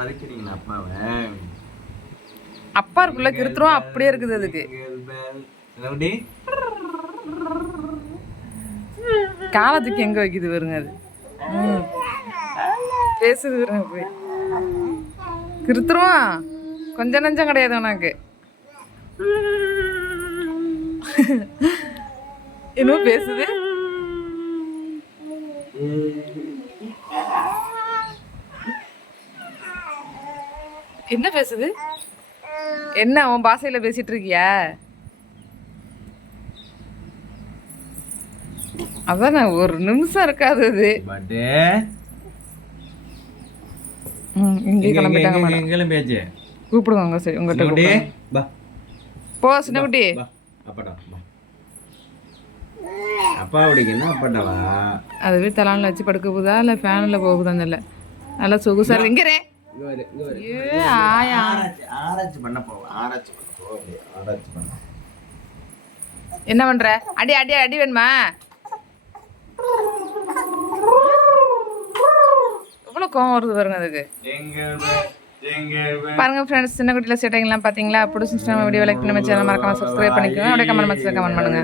வரைக்கிறீங்களா அப்பாவை? அப்பா இருக்குள்ள கிருத்துரும் அப்படியே இருக்குது அதுக்கு. காலத்துக்கு எங்க வைக்குது வருங்க அது. பேசுது வருங்க போய். கிருத்துரும் கொஞ்சம் நஞ்சம் கிடையாது உனக்கு. இன்னும் பேசுது. என்ன பேசுது? என்ன உன் பாஷையில பேசிட்டு இருக்கியா? அதான் ஒரு நிமிஷம் இருக்காது அது. இங்கே கிளம்பிட்டாங்க. கூப்பிடுவாங்க. சரி உங்ககிட்ட போ சின்னக்குட்டி. அப்பா அப்படிங்கன்னா அப்பாட்டவா? அதுவே தலானில் வச்சு படுக்க போகுதா இல்லை ஃபேனில் போகுதான்னு இல்லை. நல்லா சொகுசார் எங்கிறே ஆராய்ச்சி பண்ண போவோம். ஆராய்ச்சி பண்ண என்ன பண்ற? அடி அடி அடி வேணுமா? எவ்வளோ கோவம் வருது பாருங்க அதுக்கு. பாருங்க ஃப்ரெண்ட்ஸ், சின்ன குட்டியில் சேட்டைங்கள்லாம் பார்த்தீங்களா? பிடிச்சிருந்துச்சுன்னா வீடியோ லைக் பண்ணி நம்ம சேனல் மறக்காம சப்ஸ்கிரைப் பண்ணிக்கோங்க. அப்படியே கமெண்ட் பண்ணுங்க.